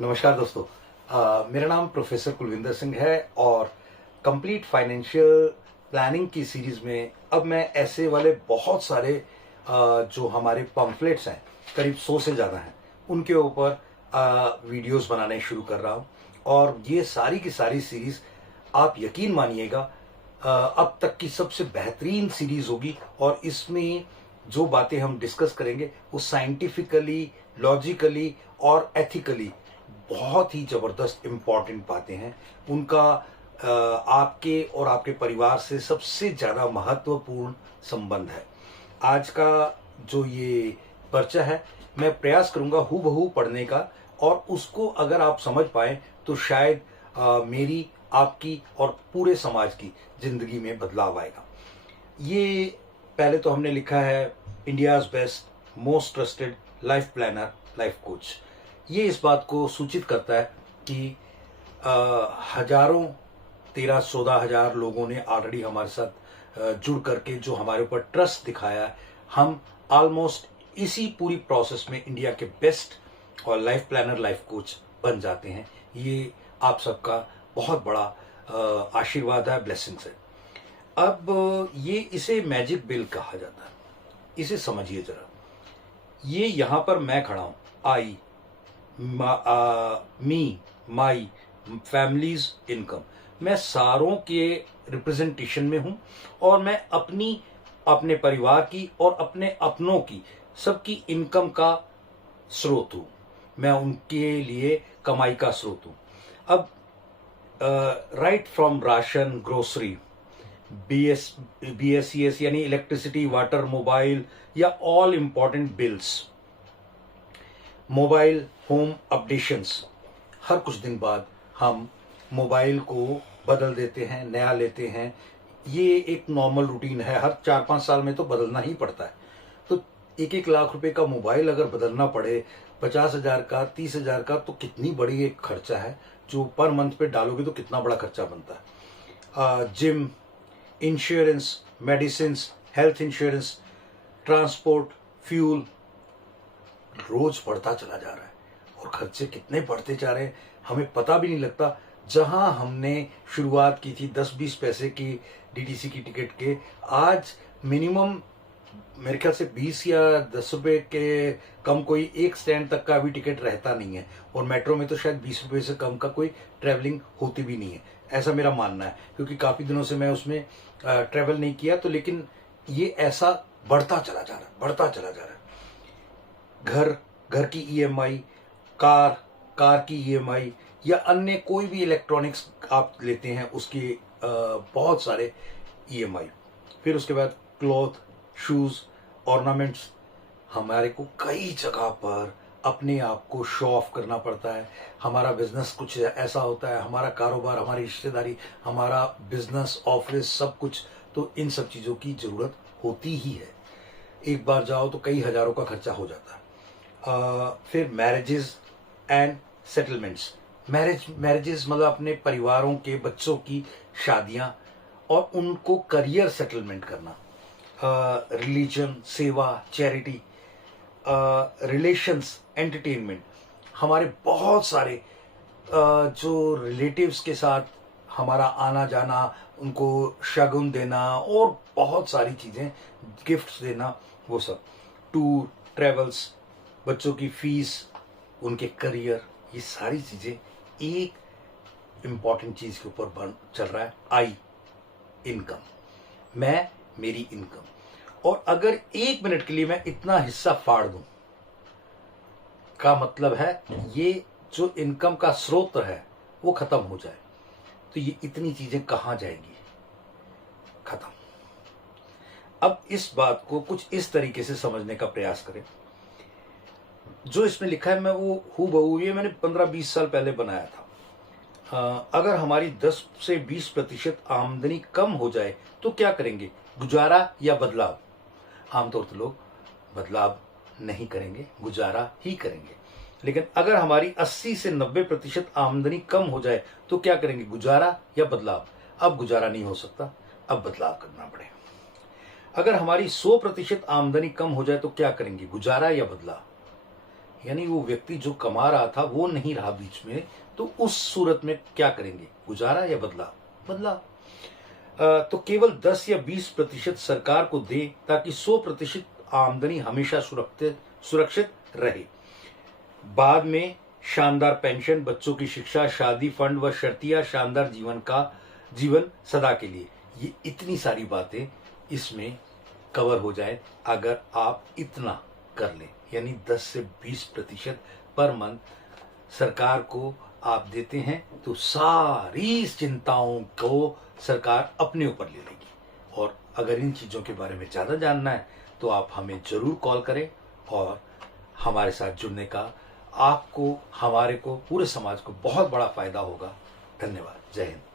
नमस्कार दोस्तों। मेरा नाम प्रोफेसर कुलविंदर सिंह है और कंप्लीट फाइनेंशियल प्लानिंग की सीरीज में अब मैं ऐसे वाले बहुत सारे जो हमारे पम्फलेट्स हैं, करीब 100 से ज़्यादा हैं, उनके ऊपर वीडियोस बनाने शुरू कर रहा हूँ। और ये सारी की सारी सीरीज आप यकीन मानिएगा अब तक की सबसे बेहतरीन सीरीज होगी। और इसमें जो बातें हम डिस्कस करेंगे वो साइंटिफिकली, लॉजिकली और एथिकली बहुत ही जबरदस्त इंपॉर्टेंट बातें हैं। उनका आपके और आपके परिवार से सबसे ज्यादा महत्वपूर्ण संबंध है। आज का जो ये पर्चा है, मैं प्रयास करूंगा हूबहू पढ़ने का, और उसको अगर आप समझ पाए तो शायद मेरी, आपकी और पूरे समाज की जिंदगी में बदलाव आएगा। ये पहले तो हमने लिखा है India's best most trusted life planner, life coach. ये इस बात को सूचित करता है कि हजारों 13-14 हजार लोगों ने ऑलरेडी हमारे साथ जुड़ करके जो हमारे ऊपर ट्रस्ट दिखाया है। हम ऑलमोस्ट इसी पूरी प्रोसेस में इंडिया के बेस्ट और लाइफ प्लानर, लाइफ कोच बन जाते हैं। ये आप सबका बहुत बड़ा आशीर्वाद है, ब्लेसिंग्स है। अब ये इसे मैजिक बिल कहा जाता है। इसे समझिए जरा। ये यहां पर मैं खड़ा हूं, आई मी माई फैमिलीज इनकम, मैं सारों के रिप्रेजेंटेशन में हूं और मैं अपनी, अपने परिवार की और अपने अपनों की, सबकी इनकम का स्रोत हूं। मैं उनके लिए कमाई का स्रोत हूं। अब right from ration, grocery, BSCS यानी इलेक्ट्रिसिटी, वाटर, मोबाइल या all important bills, mobile home updations. हर कुछ दिन बाद हम मोबाइल को बदल देते हैं, नया लेते हैं। ये एक नॉर्मल रूटीन है, हर 4-5 साल में तो बदलना ही पड़ता है। तो 1-1 लाख रुपए का मोबाइल अगर बदलना पड़े, 50,000 का, 30,000 का, तो कितनी बड़ी एक खर्चा है जो पर मंथ पे डालोगे तो कितना बड़ा खर्चा बनता है। Gym, insurance, medicine, health insurance, transport, fuel, रोज बढ़ता चला जा रहा है और खर्चे कितने बढ़ते जा रहे हैं हमें पता भी नहीं लगता। जहां हमने शुरुआत की थी 10-20 पैसे की डीटीसी की टिकट के, आज मिनिमम मेरे ख्याल से 20 या 10 रुपए के कम कोई एक स्टैंड तक का भी टिकट रहता नहीं है। और मेट्रो में तो शायद 20 रुपए से कम का कोई ट्रैवलिंग होती भी नहीं है, ऐसा मेरा मानना है, क्योंकि काफी दिनों से मैं उसमें ट्रैवल नहीं किया। तो लेकिन ये ऐसा बढ़ता चला जा रहा है, बढ़ता चला जा रहा है। घर की ईएमआई, कार की ईएमआई या अन्य कोई भी इलेक्ट्रॉनिक्स आप लेते हैं उसके बहुत सारे ईएमआई। फिर उसके बाद क्लॉथ, शूज, ऑर्नामेंट्स। हमारे को कई जगह पर अपने आप को शो ऑफ करना पड़ता है। हमारा बिजनेस कुछ ऐसा होता है, हमारा कारोबार, हमारी रिश्तेदारी, हमारा बिजनेस, ऑफिस, सब कुछ। तो इन सब चीजों की जरूरत होती ही है। एक बार जाओ तो कई हजारों का खर्चा हो जाता है। फिर मैरिजेस एंड सेटलमेंट्स। मैरिजेस मतलब अपने परिवारों के बच्चों की शादियां और उनको करियर सेटलमेंट करना। रिलीजन, सेवा, चैरिटी, रिलेशंस, एंटरटेनमेंट। हमारे बहुत सारे जो रिलेटिव्स के साथ हमारा आना जाना, उनको शगुन देना और बहुत सारी चीजें, गिफ्ट्स देना, वो सब। टूर, ट्रेवल्स, बच्चों की फीस, उनके करियर, ये सारी चीजें एक इंपॉर्टेंट चीज के ऊपर चल रहा है, आई, इनकम। मैं, मेरी इनकम। और अगर 1 मिनट के लिए मैं इतना हिस्सा फाड़ दूं, का मतलब है ये जो इनकम का स्रोत है वो खत्म हो जाए, तो ये इतनी चीजें कहां जाएंगी? खत्म। अब इस बात को कुछ इस तरीके से समझने का प्रयास करें। जो इसमें लिखा है मैं वो हूबहू, ये मैंने 15-20 साल पहले बनाया था। अगर हमारी 10 से 20% आमदनी कम हो जाए तो क्या करेंगे? गुजारा या बदलाव? आमतौर पर लोग बदलाव नहीं करेंगे, गुजारा ही करेंगे। लेकिन अगर हमारी 80 से 90% आमदनी कम हो जाए तो क्या करेंगे? गुजारा या बदलाव? अब गुजारा नहीं हो सकता, अब बदलाव करना पड़ेगा। अगर हमारी 100% आमदनी कम हो जाए तो क्या करेंगे? गुजारा या बदलाव? यानी वो व्यक्ति जो कमा रहा था वो नहीं रहा बीच में, तो उस सूरत में क्या करेंगे? गुजारा या बदला? बदला। तो केवल 10 या 20% सरकार को दे ताकि 100% आमदनी हमेशा सुरक्षित रहे। बाद में शानदार पेंशन, बच्चों की शिक्षा, शादी फंड व शर्तिया शानदार जीवन सदा के लिए। ये इतनी सारी बातें इसमें कवर हो जाए अगर आप इतना कर लें, यानी 10 से 20% पर मंथ सरकार को आप देते हैं, तो सारी चिंताओं को सरकार अपने ऊपर ले लेगी। और अगर इन चीज़ों के बारे में ज़्यादा जानना है तो आप हमें ज़रूर कॉल करें, और हमारे साथ जुड़ने का आपको, हमारे को, पूरे समाज को बहुत बड़ा फायदा होगा। धन्यवाद। जय हिंद।